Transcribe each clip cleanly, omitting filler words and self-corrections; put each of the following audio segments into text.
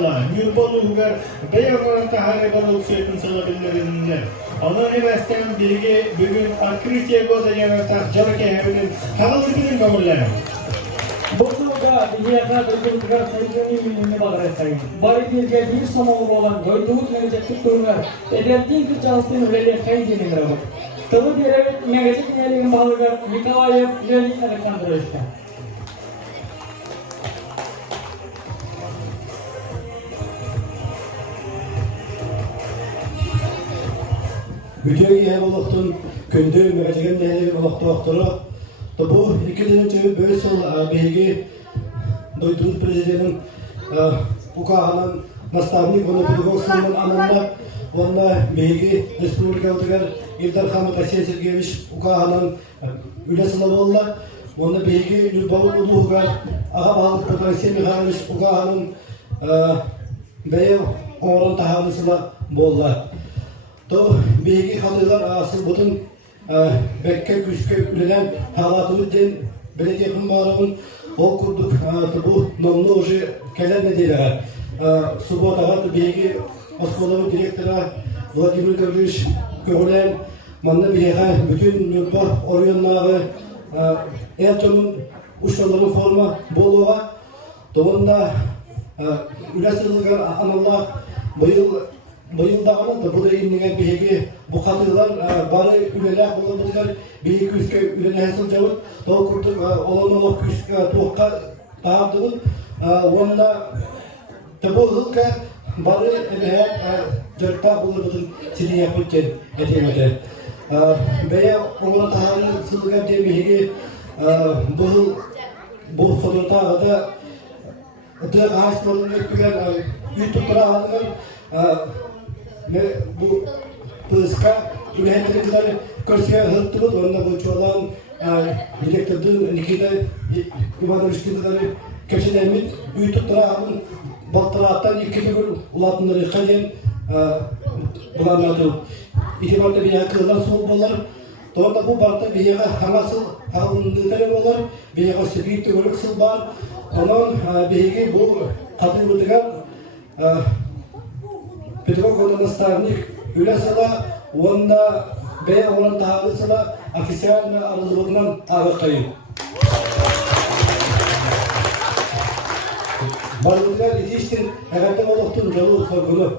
Allah. Yürbolu Hugar Beyaman'ın tahare balokşuyatın salabilirler. Onun emesten bilgi bugün Arkriçe Goda Yanata Jalake Heaven Halalibinin Gamurlar. Boşluğa dünyada döküntüler sayıcının ünlüğüne bağırasayın. Bari bir samalı olan doydumut mevcutlu kurumlar ederdiğin kız çalıştığın ülkeler kayıdının rabı. Tabi bir evet mevcut niyelerin bağlıgar Nikolayev Leonid Aleksandrovич'ta. Videoyu hem olaktın kündü mevcutun niyelerin olaktı bu iki dönemde böyle belki doydumut prezidentin Ukrayna'nın nastavnik onu Bulgaristan'ın anında onda belki Respublikalılar İldar Hamid Asiye Sergeyevich Ukrayna'nın ülkesinde oldular. Onda belki Lyubov Uluğgar Ağabey Potansiyel Mihailovich Ukrayna'nın beyi oran tahanısıyla oldular. To belki kalılar asıl bütün Bekke küçük ülkeler halatını den belediye kumarının o kurduk bu nomlu oje keler ne diyorlar subota belki Moskova direktörü Vladimir Gavrilovich Gören manna bileğe bütün yurtta oryanları Erton'un uçlarının forma boluğa doğunda üniversiteler analar Bayıldağını da bu da inleyen belki bu katılar bari üleler bulundular belki üstü üleler hesap cevap daha kurduk olan o küçük tuğka dağıtılır onda tabu hılka bari üleler dörtta bulunduğun seni yapırken edemedi veya ona tahanı sılga diye belki bu fotoğrafta da ağaçlarını ekleyen YouTube'da aldılar bu pıska üreticiler karşıya hırtılır onda bu çoğalan direktörün Nikita Ivanovich'ın köşelerimiz YouTube'da alın baktırattan iki gün ulatınları kajen bulanmadı. İtibarda bir yakınlar soğuk olur. Doğru bu barda bir yaka hangasıl havunluları olur. Bir yaka spiritu görüksül var. Onun bir bu katılımıdır. Petrokol nastavnik ülesela onda ve onun tahalısıyla ofisiyel arızlığından ağırlayın. Barıklar yetiştir, herhalde olaktın canı sorgunu.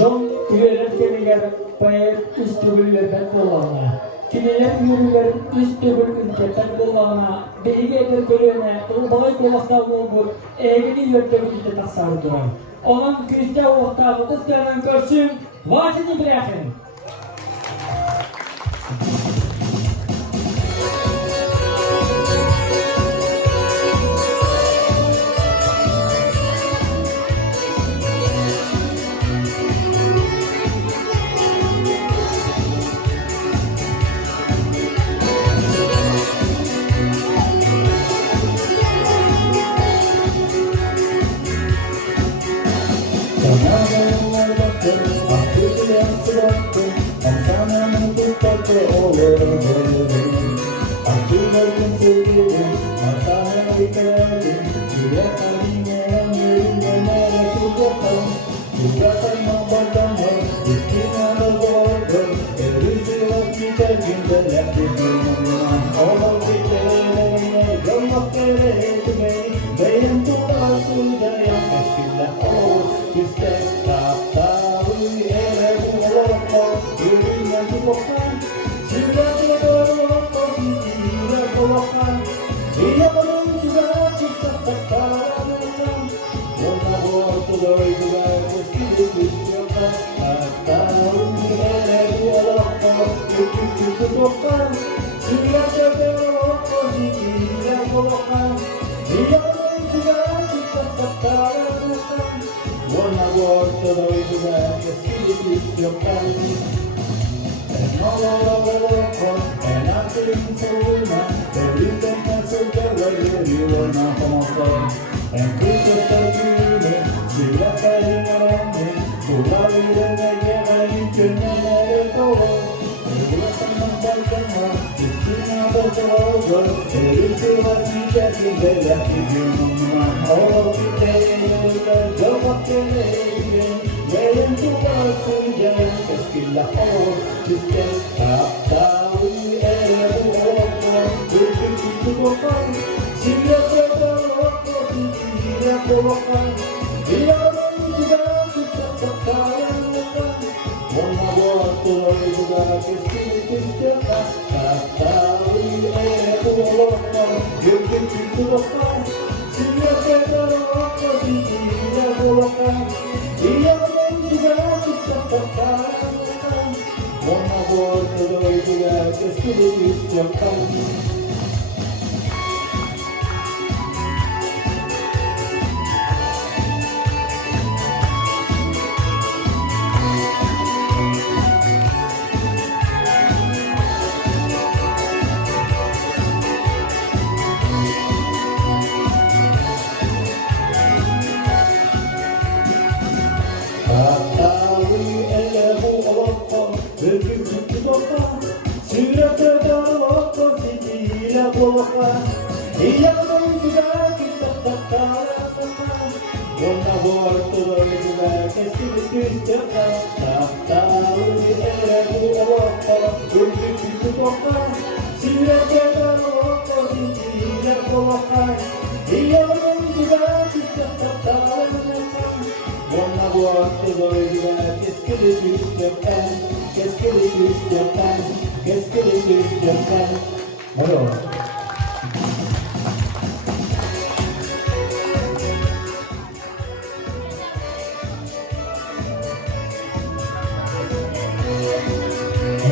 John üyeler kemiler payet üst tübüllerden kullanma. Kimiler yürülerin üst tübül ülketten kullanma. Bilgi eder körüne, balay kolaslar olur, evini yörtebülde tasarı duran. Onun küste ortağı kıskanın körsün, varsini bırakın.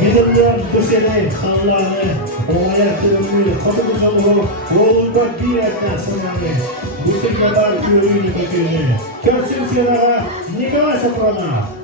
Midillion bu sene sallanı, olaya kırmızı, kapı kızılı, oğulda bir erken sınırlı. Bu sene kadar ürünü bakıyordu. Körsün sırağa, Nikola Soprano.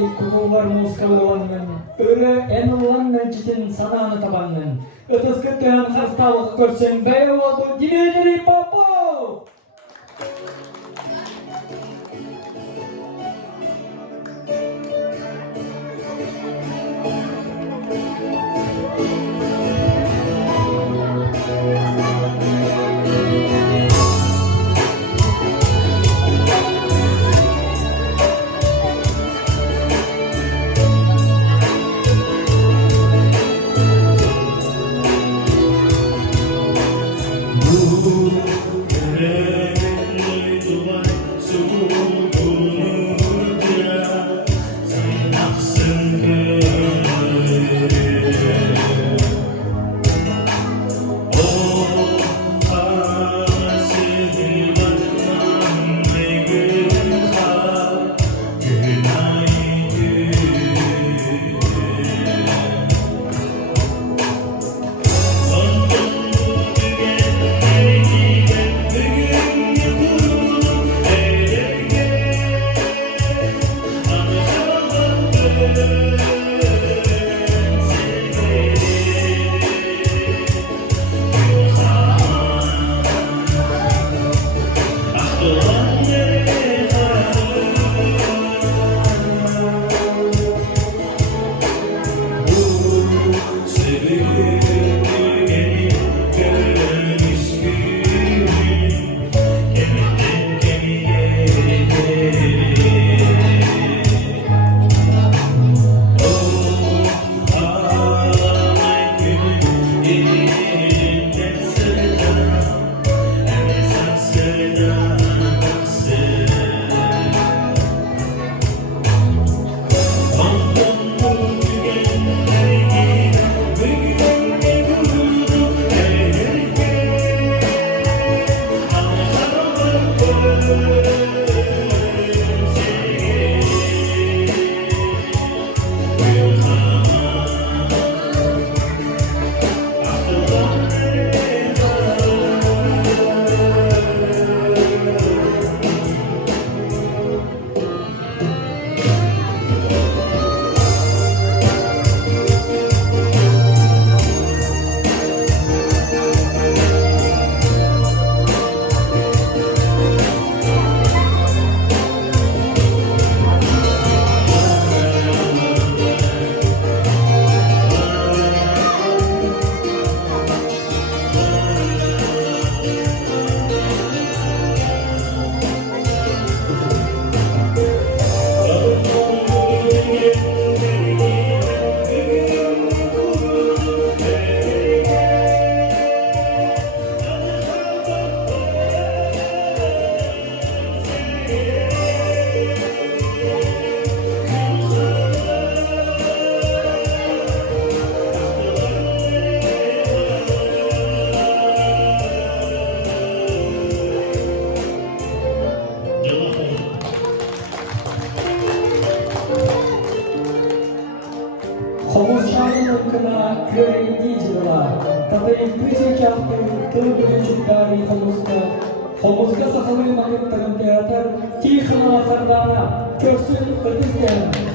kukullar muskalı olanın, öyle en olan mevcitin sanağını tabanın. Ötüz kıttığın hastalığı görsen beye oldu Dimitri Popov. Kına köy diyiciler, tabii kritik yaptığı tüm büyücük tarihi Homuzga sahalı maketlerin teatr, Tihana Sardana, Körsün Ötüzgen.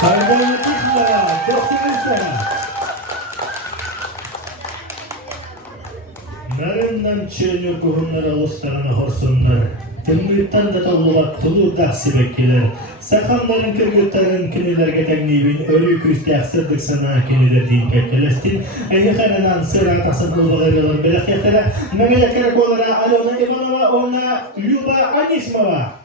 Saygıdeğer İzmir'e, dostumuzla. Narından çığınıyor kuhumlar aluslarına horsunlar. Tümlükten de tavlulat tulu dahsi bekkiler. Sakamların kırgıtların kinilerge tegnibin ölü küste aksırdık sana kiniler din kettelestin. Ayıkarınan sıra tasın ılbağırılar belak yakara. Mehmet Karakolara Alona Ivanova ona Lyuba Anismova.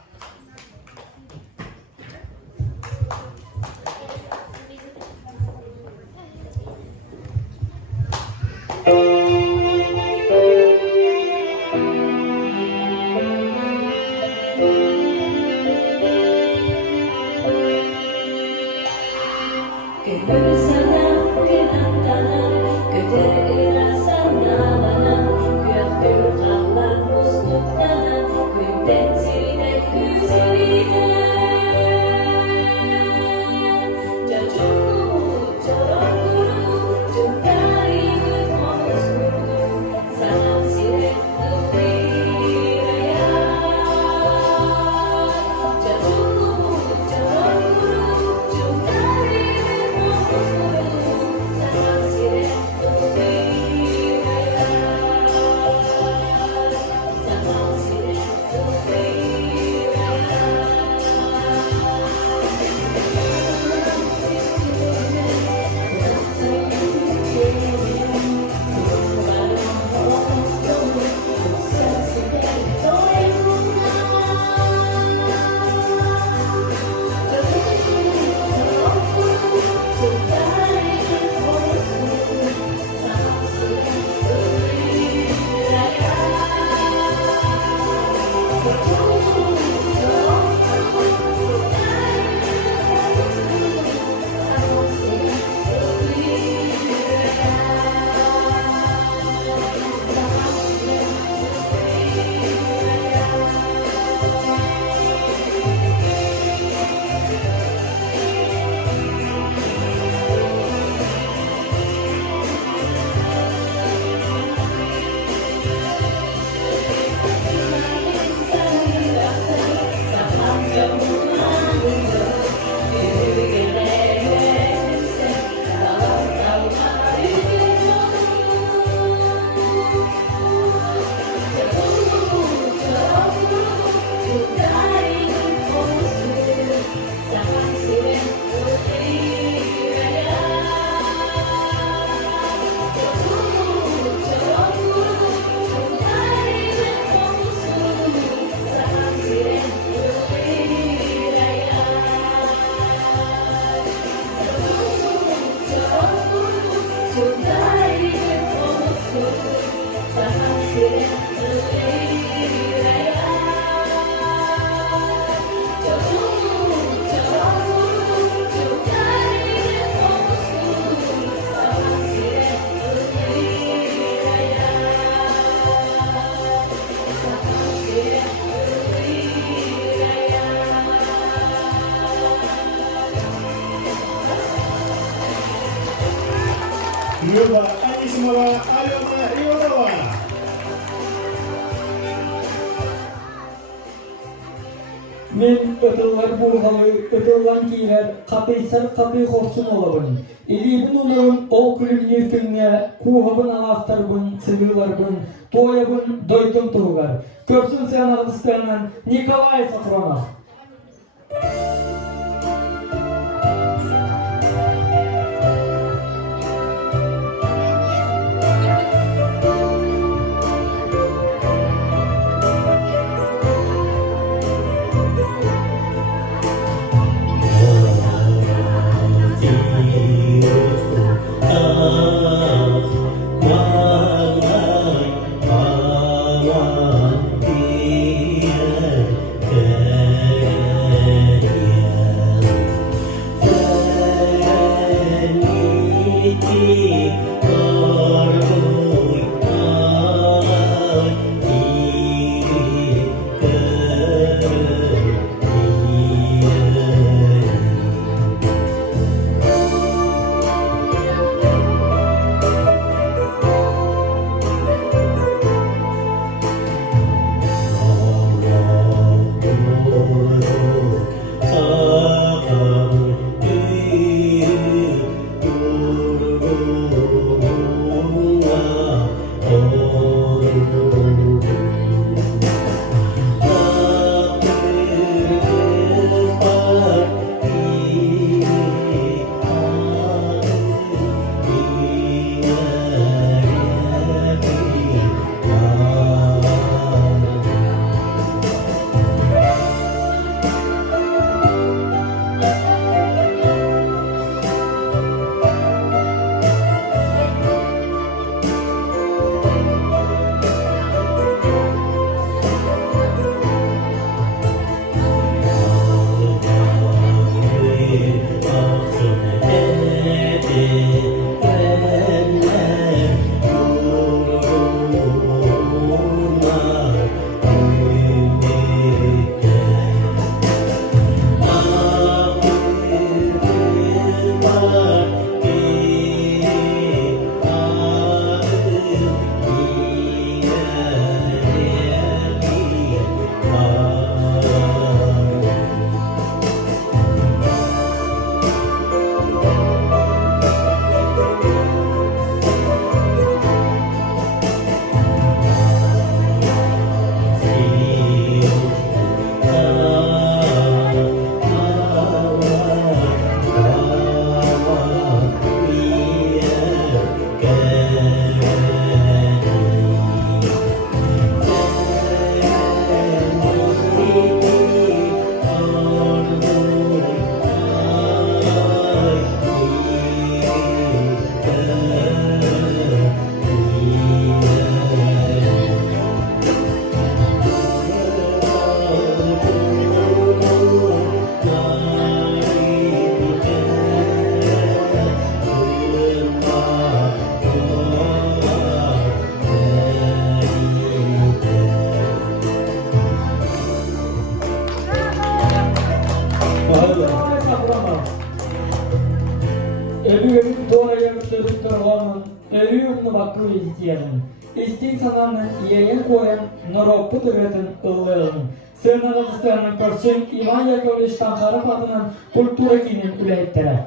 Lyuba Anismova Alona Ivanova. Men ötüller bulgalı, ötüllan kiler, kapıysar kapı horsun olabın. Elibin ulağın o külün yirkünge, kuhabın alastarbın, sıvıvarbın, toyabın, doytun tuğgar. Körsün sen Ağızstan'ın Nikolay Safronov. Why Ünlü vakı izleyelim. İstin sananın yeğen koyan Noroppu tıgıtın ıllığın. Sığınak atışlarının körsün İvan Yakovleş Tankarov adının kultura kinin üleyettere.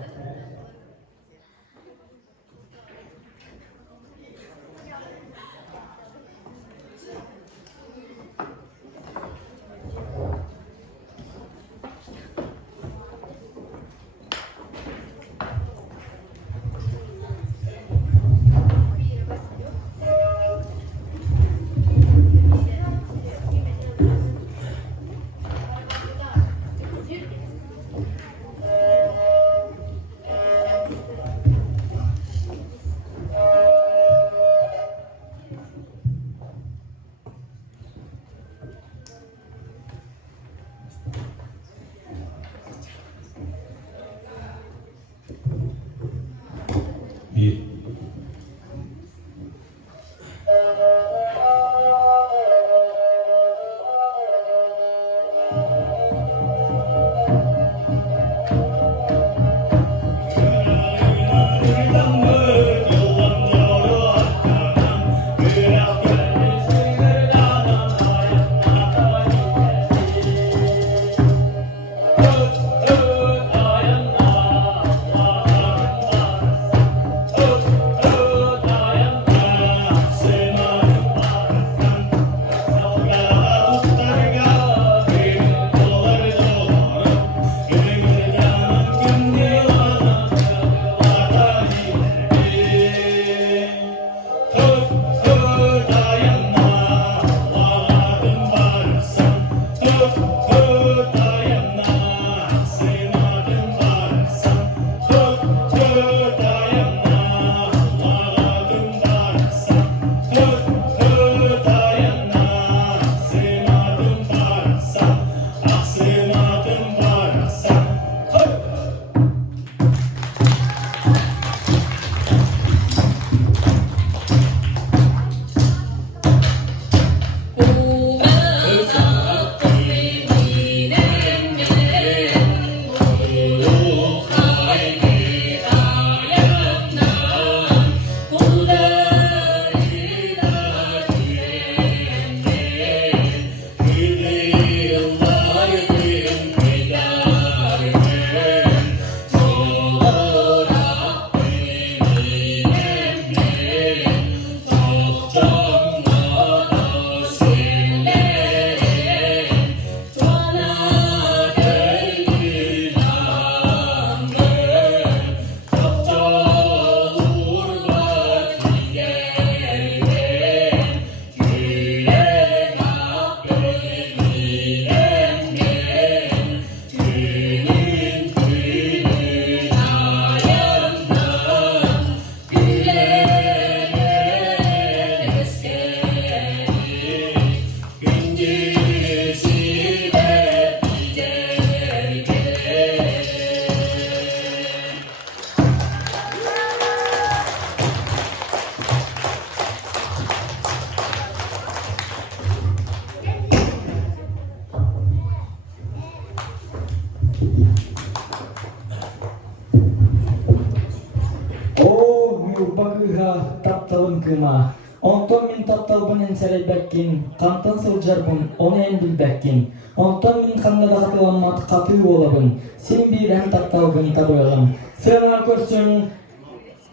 Bakıha taptalın kıma. Onton min taptal bunen serebekkin, kantan sıljar bun, onu en bilbekkin. Onton min kanda da katılanmat katı olabın, sin bir hem taptal bun taboyalım. Sığınak körsün,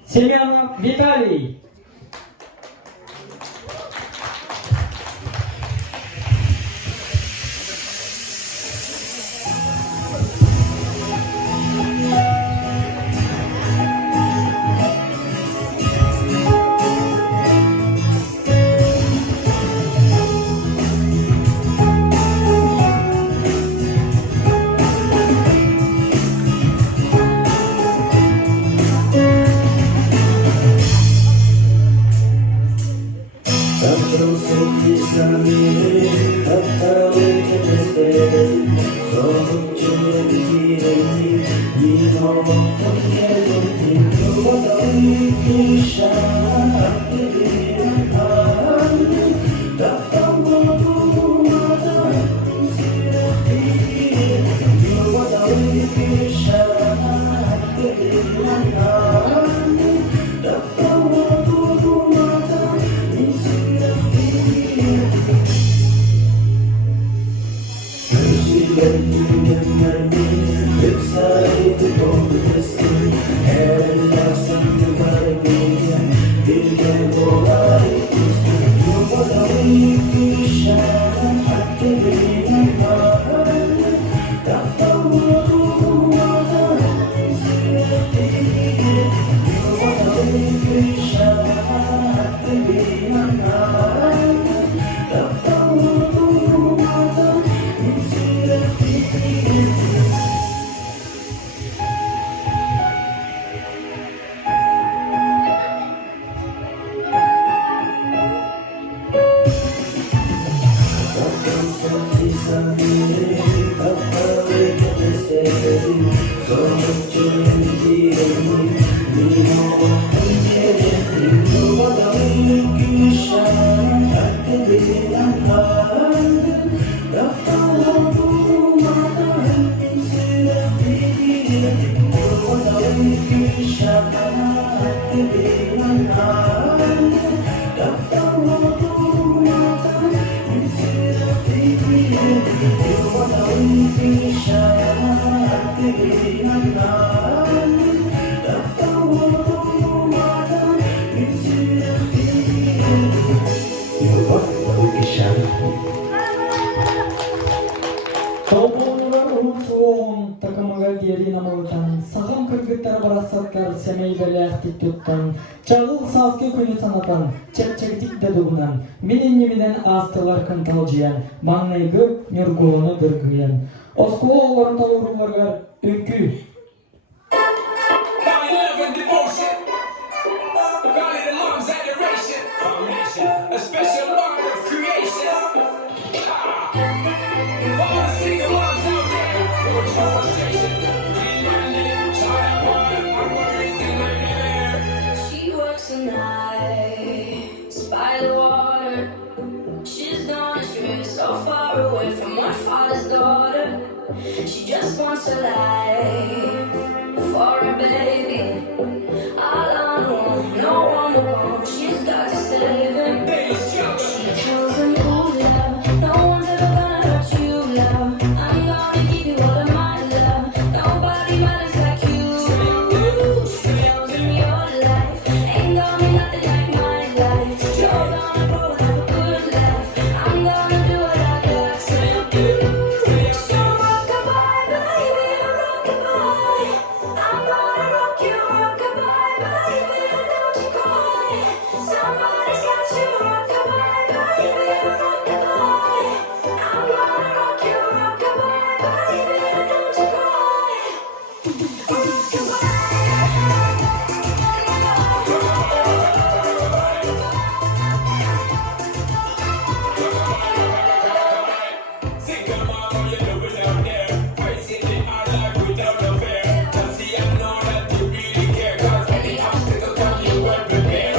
Semyana Vitali. Толбоонугар улуусуон такымага кери намылдан сагам кыргыттар барасаттар семей беляхти туттан чагыл савке күнү санатан чепчектик дедугунан менен немеден астылар кынталжыян маңнайгы нюргоону дыргыян оскуол орунталууругар үкү A special bond of creation. For all the single moms out there, with your frustration, clean my name, child one, I'm worried in my hair. She works the nights by the water. She's gone astray, so far away from her father's daughter. She just wants a life for a baby. All on her own, no one to call. She's got to save him. She tells him, ooh, love, no one's ever gonna hurt you, love. I'm gonna give you all of my love. Nobody matters like you. She tells him your life ain't gonna be nothing like my life. You're gonna grow and have a good life. I'm gonna do what I got to do. So rock-a-bye, baby, rock-a-bye. I'm gonna rock you, rock-a-bye, baby, don't you cry. Somebody's got to rock-a-bye, baby, rock-a-bye. I'm gonna rock you, rock-a-bye, baby, don't you cry. Think of all how you do it out there. Facing it out life without a fear. Just see I know that you really care. Cause any obstacle come, you well prepared.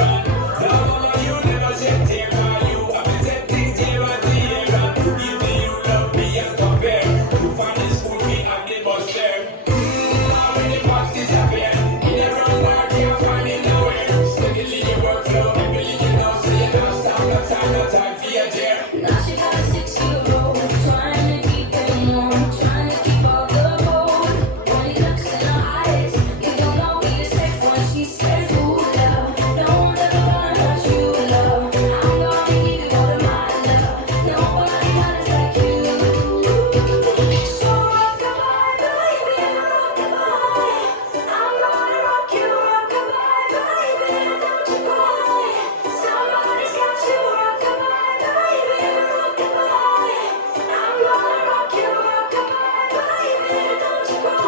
Now, mama, you never shed tear. Cause you have been set things here and there. And you give me, you love me and compare. To find the school fee and the bus fare. Now when the box disappear, in the wrong word, you're finding nowhere. Steadily your workflow, everything you know, so you don't stop, no time for your dear. Now she got a 6-year-old, trying to keep him warm, trying to keep all the gold. When he looks in her eyes, you don't know he is safe when she says, ooh, love, no one's ever gonna hurt you, love. I'm gonna give you all of my love. Nobody matters like you. So rock-a-bye, baby, rock-a-bye. I'm gonna rock you, rock-a-bye, baby, don't you cry. Somebody's got to rock-a-bye, baby, rock-a-bye. I'm gonna rock you, rock-a-bye, baby, don't you cry.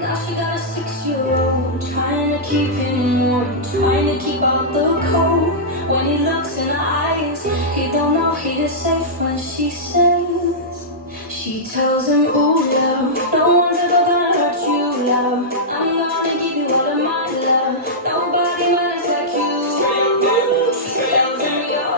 Now she got a 6-year-old, trying to keep him warm, trying to keep out the cold. When he looks in her eyes, he don't know he is safe when she says, she tells him, ooh, love, no one's ever gonna hurt you, love. I'm gonna give you all of my love. Nobody matters like you. She tells him your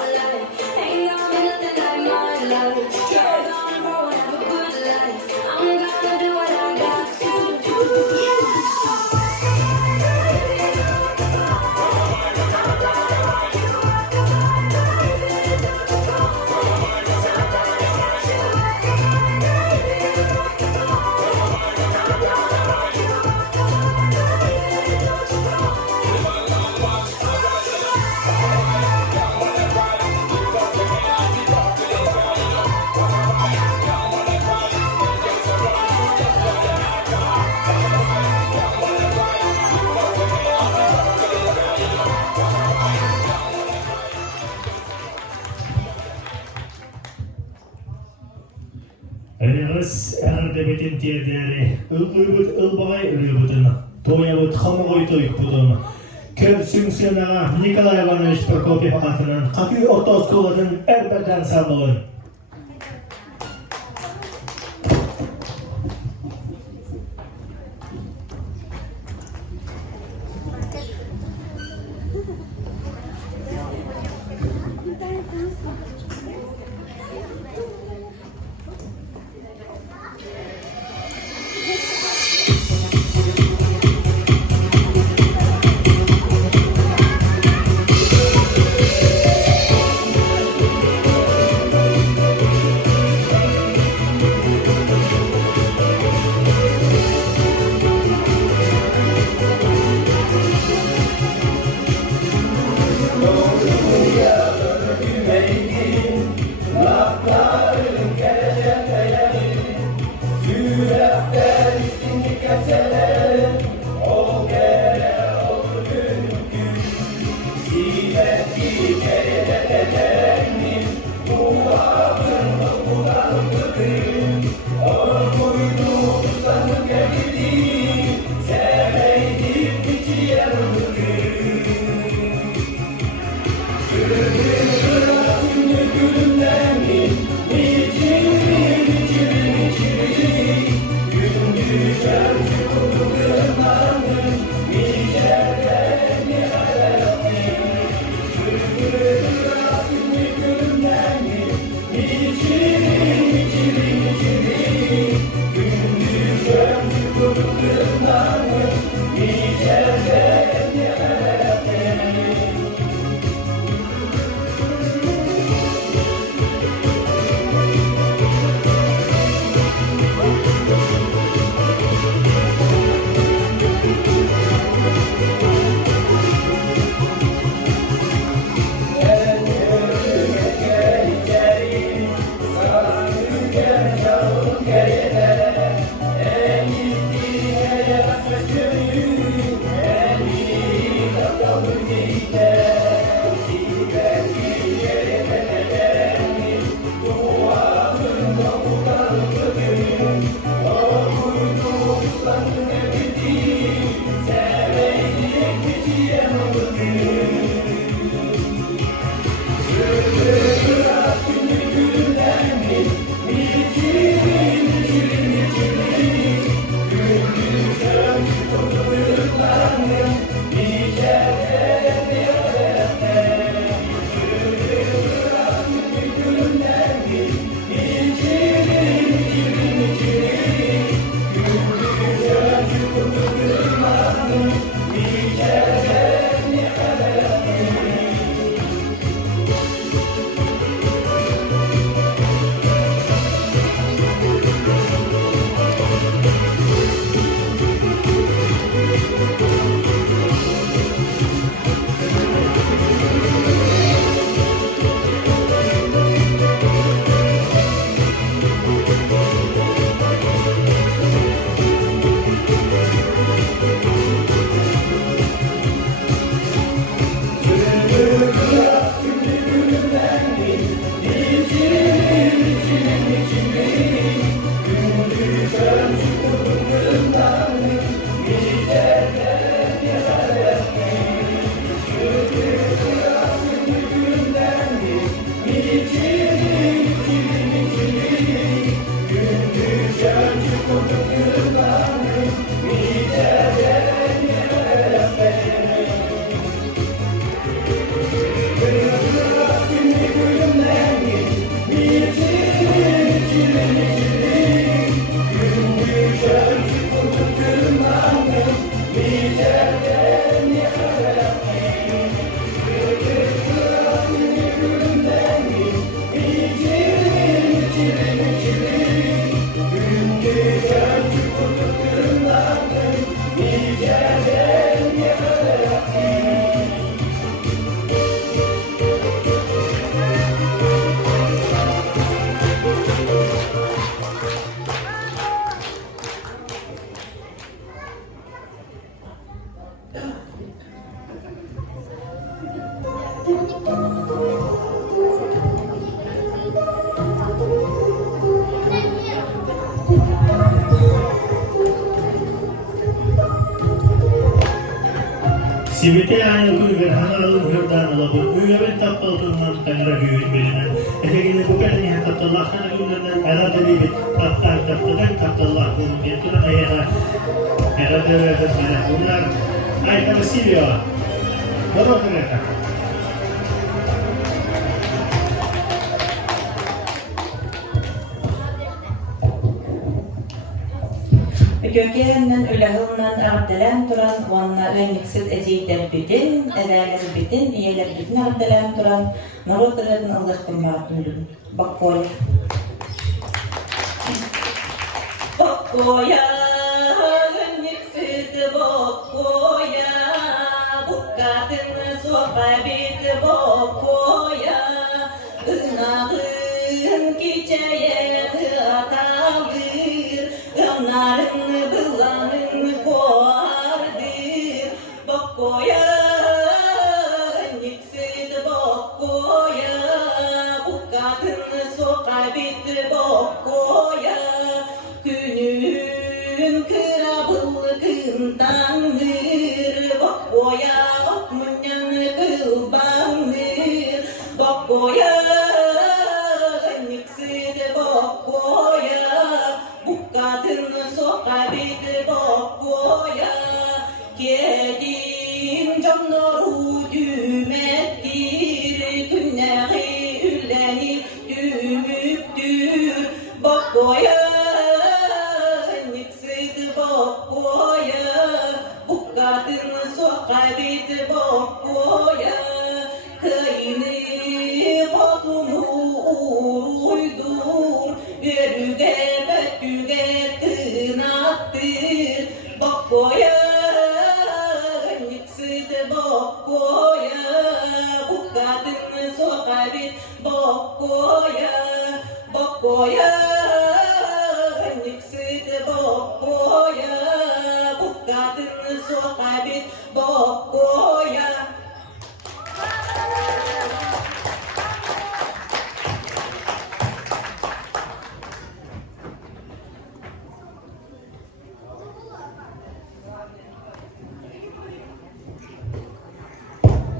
debetin tiyederi. Ilgıybıt ılbağay ürübütün. Toyabıt xamagoy toyukbudun. Köpsün sığınağa Nikolay Ivanoviç Prokopyev atının Qatı Orta Oskolatın erberden sağolun. Sibite aynı bir hanalı hırdan olabilir. Üyemin taptaltığından tanıra büyüğün bilinen. Efegini bu kadar niye taptallahtan günlerden herhalde bir taptar taptadan taptallah bunu getiren ayağa. Herhalde verdim bana. Bunlar ayakta siliyor. Doğru mu? Kökenden ülahından ağdalan turan, onna öynüksüz eceyden bütün, edeler bütün, iyeler bütün ağdalan turan, narodların Allah kılmağıtın bakkoya. Bakkoya, öynüksüz bakkoya, bu kadın sohbet bakkoya, ınağın geceye atamır, Onların bılanın koardır bakkoya, nüksüd bakkoya, bu kadın sokabit bakkoya, günün kırabılgındandır bakkoya, okmunyan kılbandır bakkoya, nüksüd bakkoya, bu kadın sokabit bakkoya, kedim canları dümettir, günleri üllenip dümüktür bakkoya, nüksüd bakkoya, bu kadın sokabit bakkoya, kıyını batını uğruydur, görüge betüge tırnaktır bakkoya, nüksüd bakkoya, bu kadın sokabit bakkoya, bakkoya, nüksüd bakkoya, bu kadın sokabit bakkoya.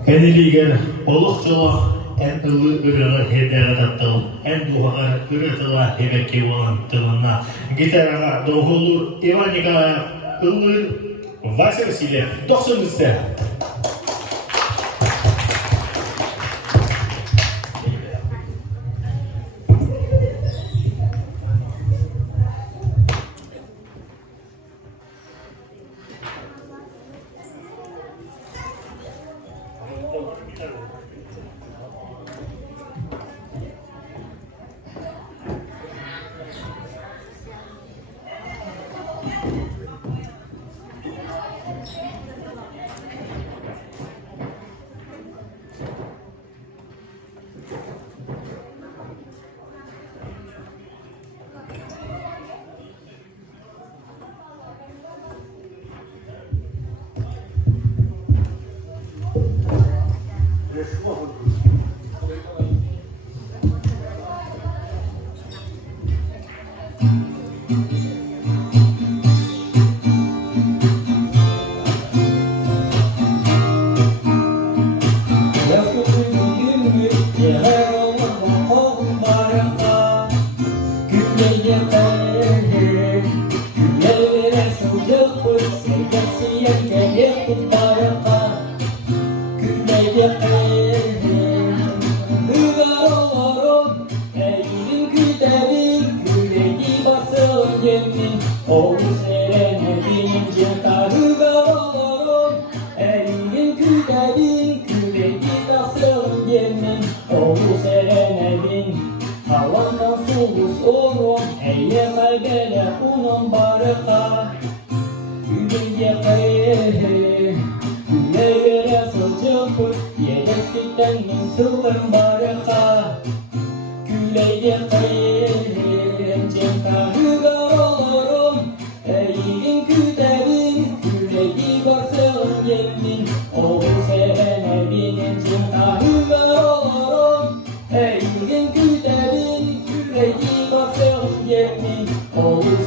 Eniliger olukçala en ıllı ırılı hedere taptal, en duhar ırıtıla hebeki olan tılına, gitarağa doğulur Ivanika'ya ıllı Vasiliyle 90'lısı.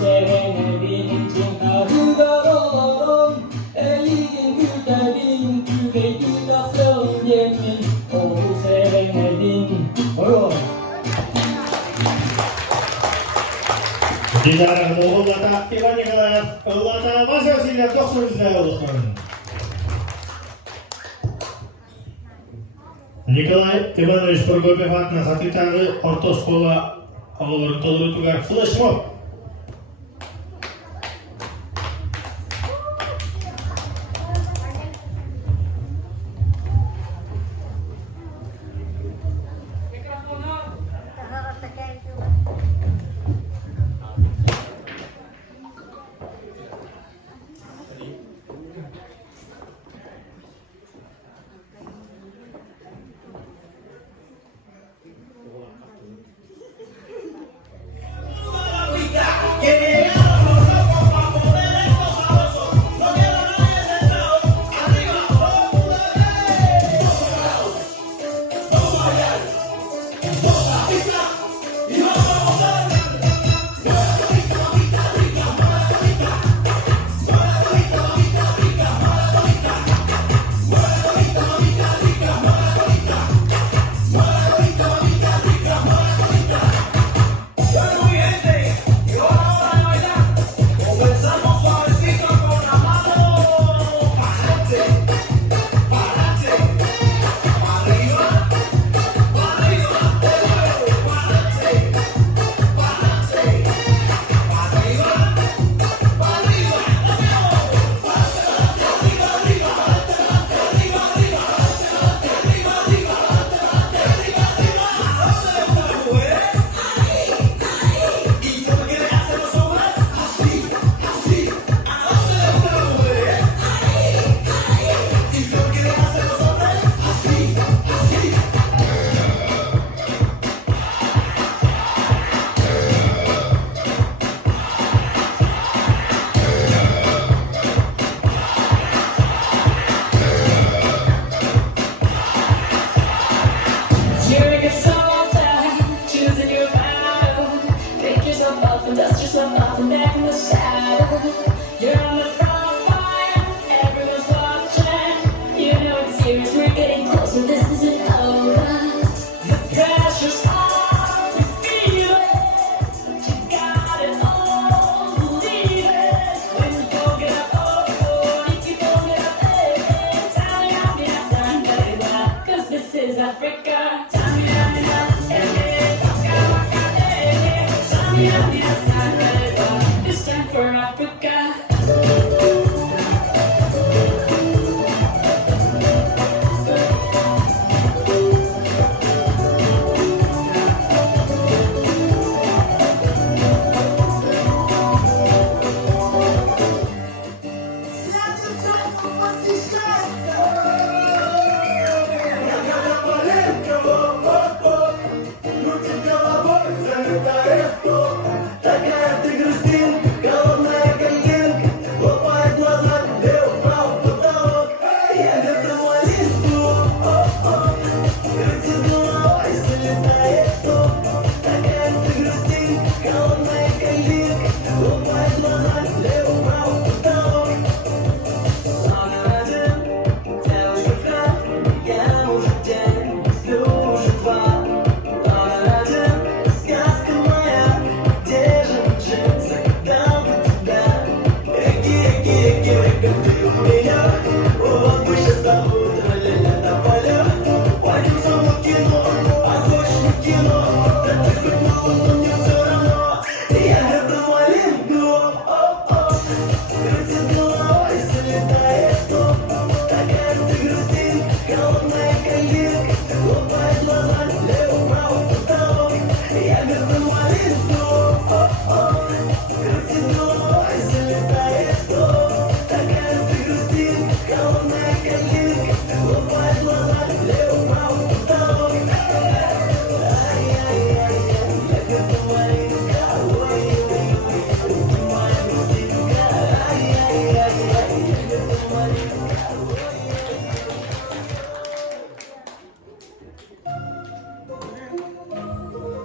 Sevene benim cinahı da olurum, eğilin güderin Dilara Moğol'da Ivan Nikolaev, Allah'ta Vaziyasıyla 900'de oluşturun. Nikolay Иванович Прокопьев атына хатитары орто школа ауларын толтырууга флешмоб. Dust yourself off and back in the saddle. You're on the front line, everyone's watching. You know it's serious, we're getting closer, this isn't over. The pressure's on, you feel it, but you got it all, believe it. When you don't get up, oh, if you don't get up, hey, tell me how me that time, baby, 'cause this is Africa. Tell me how me that, hey, waka waka, hey, tell me how me that time, baby, it's time for Africa.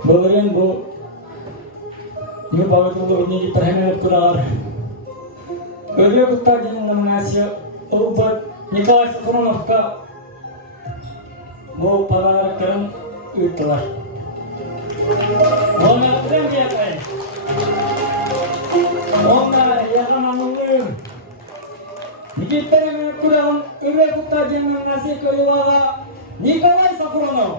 Bagaimana bu? Ini bawa tu ini perhentian kular. Öyle kutlar jenis mengasih obat nikah sekolah mereka mau para kerana itulah. Mau nak kerja apa? Onda yakananlığım. Nikitlerime kuran Üre Kutacı'nın nasip yollara Nikolay Safuronov.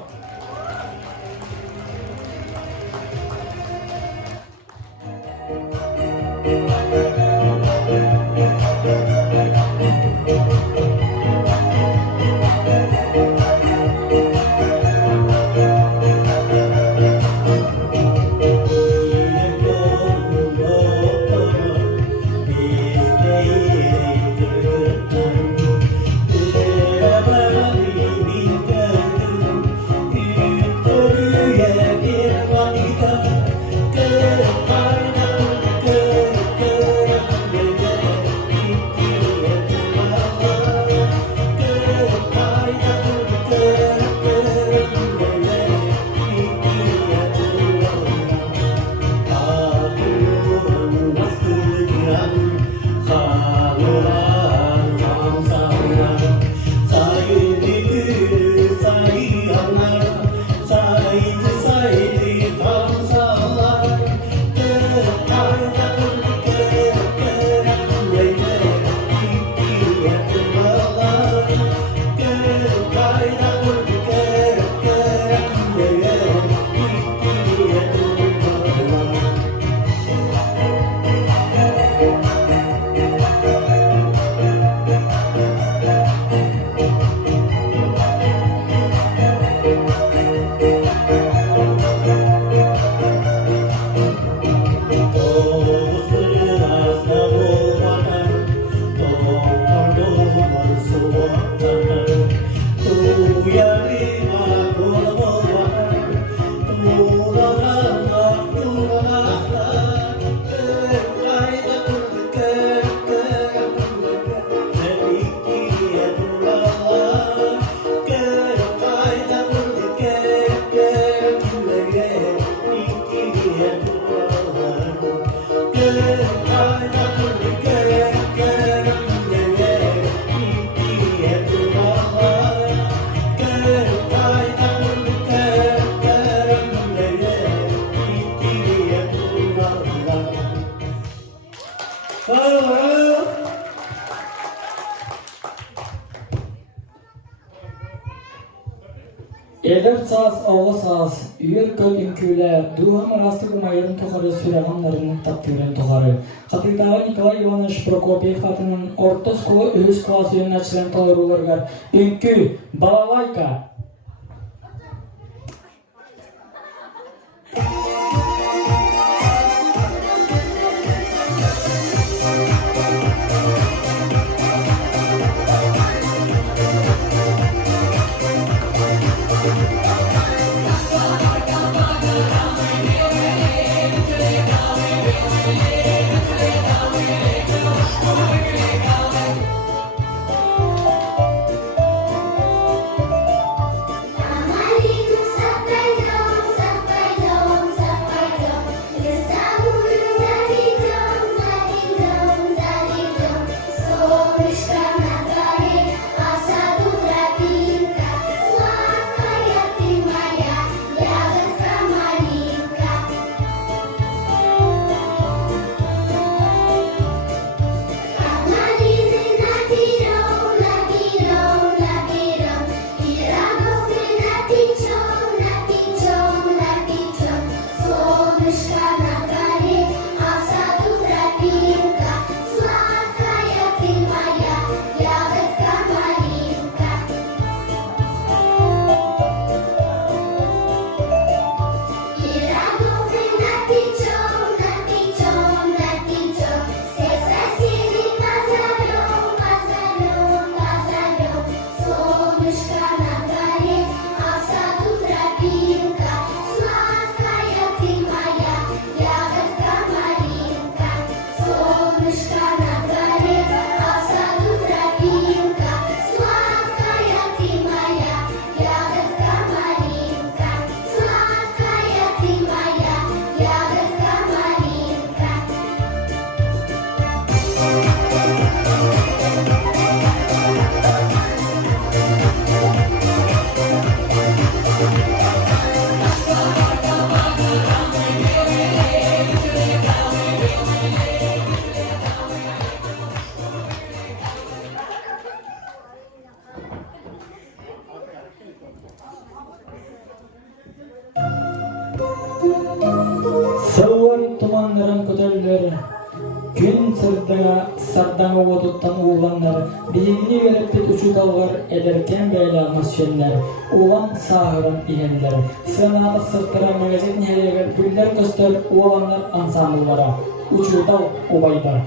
Eder saz, oğlu saz, üyer göl ünküyle, duham rastı kumayırın tokarı süreğanlarının takdiren tokarı. Kapitağı Nikolay Ivanoviç Prokopiev katının orta skolu öz klası yönetçilen toğrulargar. Ünkü, balalayka. tumanların kötülleri. Gün sırdağa oduttan uğlanlar, bilgini verip bit uçu kalvar ederken böyle masyenler, uğlan sağırın ihenler, sığınağı sırttıra megacet neheriye güller göster uğlanlar ansambullara, uçu dal ubayda.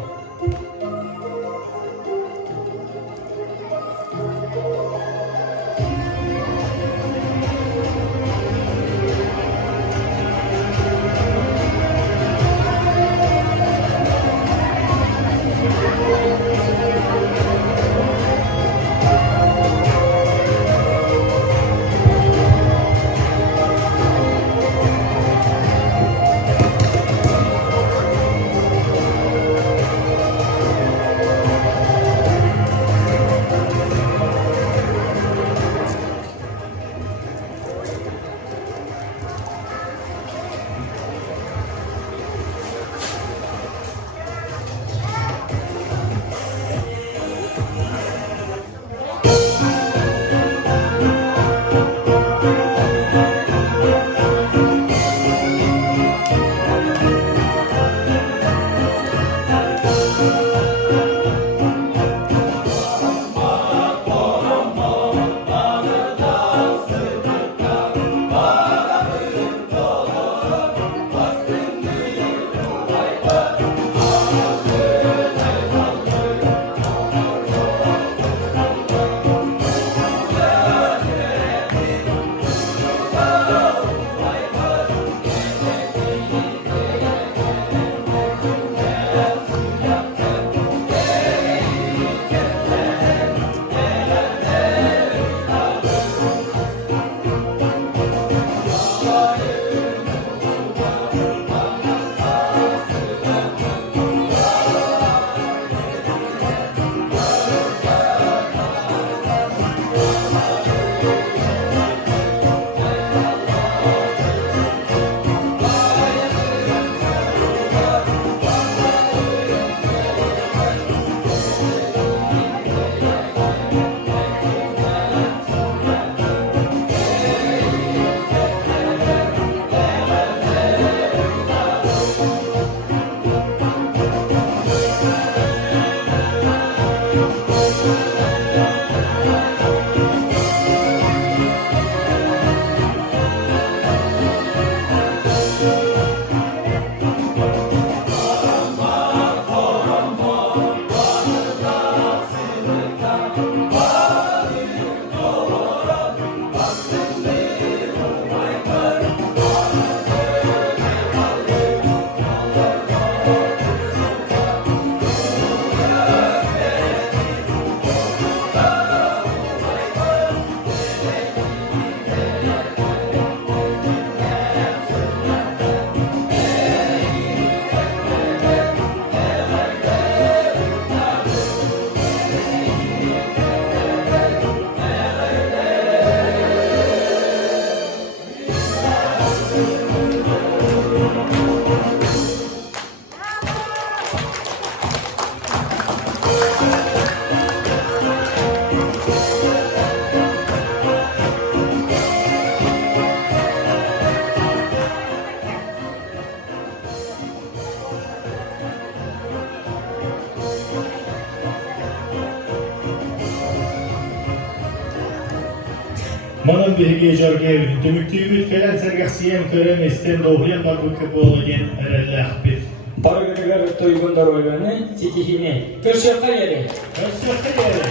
Manın birge jorgev, dümüktüğümüz kelen sergaksiyen köremestten doğuyan bakıkı boğulagen erellahbir. Bargıdıgar toygundar oylanı, sitihine, köşekka yeri. Köşekka yeri.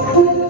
Daniel.